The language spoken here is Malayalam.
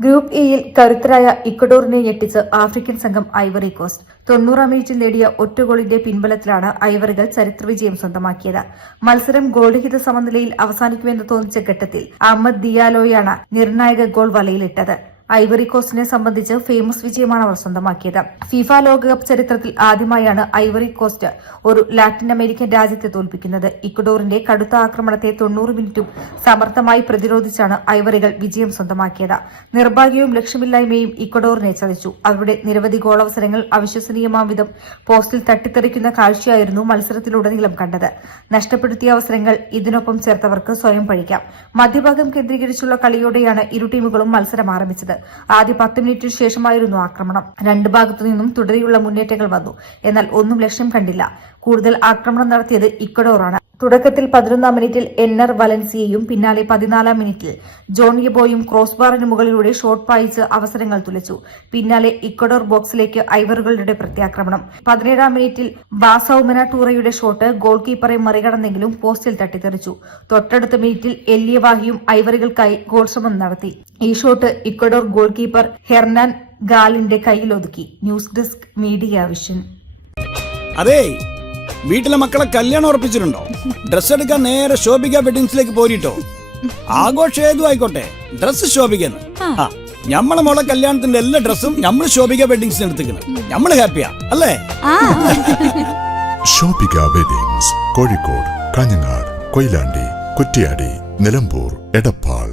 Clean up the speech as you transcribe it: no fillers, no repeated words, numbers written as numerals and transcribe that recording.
ഗ്രൂപ്പ് എയിൽ കരുത്തരായ ഇക്വഡോറിനെ ഞെട്ടിച്ച് ആഫ്രിക്കൻ സംഘം ഐവറി കോസ്റ്റ്. 90-ാം മിനിറ്റിൽ നേടിയ ഒറ്റ ഗോളിന്റെ പിൻബലത്തിലാണ് ഐവറികൾ ചരിത്രവിജയം സ്വന്തമാക്കിയത്. മത്സരം ഗോൾരഹിത സമനിലയിൽ അവസാനിക്കുമെന്ന് തോന്നിച്ച ഘട്ടത്തിൽ അഹമ്മദ് ദിയാലോയാണ് നിർണായക ഗോൾ വലയിലിട്ടത്. ഐവറി കോസ്റ്റിനെ സംബന്ധിച്ച് ഫേമസ് വിജയമാണ് അവർ സ്വന്തമാക്കിയത്. ഫിഫ ലോകകപ്പ് ചരിത്രത്തിൽ ആദ്യമായാണ് ഐവറി കോസ്റ്റ് ഒരു ലാറ്റിൻ അമേരിക്കൻ രാജ്യത്തെ തോൽപ്പിക്കുന്നത്. ഇക്വഡോറിന്റെ കടുത്ത ആക്രമണത്തെ 90 മിനിറ്റും സമർത്ഥമായി പ്രതിരോധിച്ചാണ് ഐവറികൾ വിജയം സ്വന്തമാക്കിയത്. നിർഭാഗ്യവും ലക്ഷ്യമില്ലായ്മയും ഇക്വഡോറിനെ ചതിച്ചു. അവരുടെ നിരവധി ഗോളവസരങ്ങൾ അവിശ്വസനീയമാം വിധം പോസ്റ്റിൽ തട്ടിത്തെറിക്കുന്ന കാഴ്ചയായിരുന്നു മത്സരത്തിലുടനീളം കണ്ടത്. നഷ്ടപ്പെടുത്തിയ അവസരങ്ങൾ ഇതിനൊപ്പം ചേർത്തവർക്ക് സ്വയം പഴിക്കാം. മധ്യഭാഗം കേന്ദ്രീകരിച്ചുള്ള കളിയോടെയാണ് ഇരു ടീമുകളും മത്സരം ആരംഭിച്ചത്. ആദ്യ 10 മിനിറ്റിന് ശേഷമായിരുന്നു ആക്രമണം. രണ്ട് ഭാഗത്തു നിന്നും തുടരെയുള്ള മുന്നേറ്റങ്ങൾ വന്നു. എന്നാൽ ഒന്നും ലക്ഷ്യം കണ്ടില്ല. കൂടുതൽ ആക്രമണം നടത്തിയത് ഇക്വഡോറാണ്. തുടക്കത്തിൽ 11-ാം മിനിറ്റിൽ എന്നർ വലൻസിയയും പിന്നാലെ 14-ാം മിനിറ്റിൽ ജോൺ യെബോയും ക്രോസ് ബാറിന് മുകളിലൂടെ ഷോട്ട് പായിച്ച് അവസരങ്ങൾ തുലച്ചു. പിന്നാലെ ഇക്വഡോർ ബോക്സിലേക്ക് ഐവറുകളുടെ പ്രത്യാക്രമണം. 17-ാം മിനിറ്റിൽ ബാസൌമന ടൂറയുടെ ഷോട്ട് ഗോൾ കീപ്പറെ മറികടന്നെങ്കിലും പോസ്റ്റിൽ തട്ടിത്തെറിച്ചു. തൊട്ടടുത്ത മിനിറ്റിൽ എല്യവാഹിയും ഐവറികൾക്കായി ഗോൾ ശ്രമം നടത്തി. ഈ shot Ecuador goalkeeper Hernan ഗാലിന്റെ കൈയിലൊതുക്കി. News desk media vision. അതെ, വീട്ടിലെ മക്കളെ കല്യാണം ഉറപ്പിച്ചിട്ടുണ്ടോ? ഡ്രസ് എടുക്കാൻ നേരെ ശോഭിക വെഡിങ്സിലേക്ക് പോരിട്ടോ. ആഘോഷം ഏതും ആയിക്കോട്ടെ, ഡ്രസ് ശോഭിക്കുന്നു. ഞമ്മളെ മോളെ കല്യാണത്തിന്റെ എല്ലാ ഡ്രസ്സും നമ്മൾ ശോഭിക വെഡിങ്സിന് എടുത്തിക്കണം. നമ്മള് ഹാപ്പിയാ അല്ലേ? ശോഭിക വെഡിങ്സ്, കോഴിക്കോട്, കാഞ്ഞങ്ങാട്, കൊയിലാണ്ടി, കുറ്റിയാടി, നിലമ്പൂർ, എടപ്പാൾ.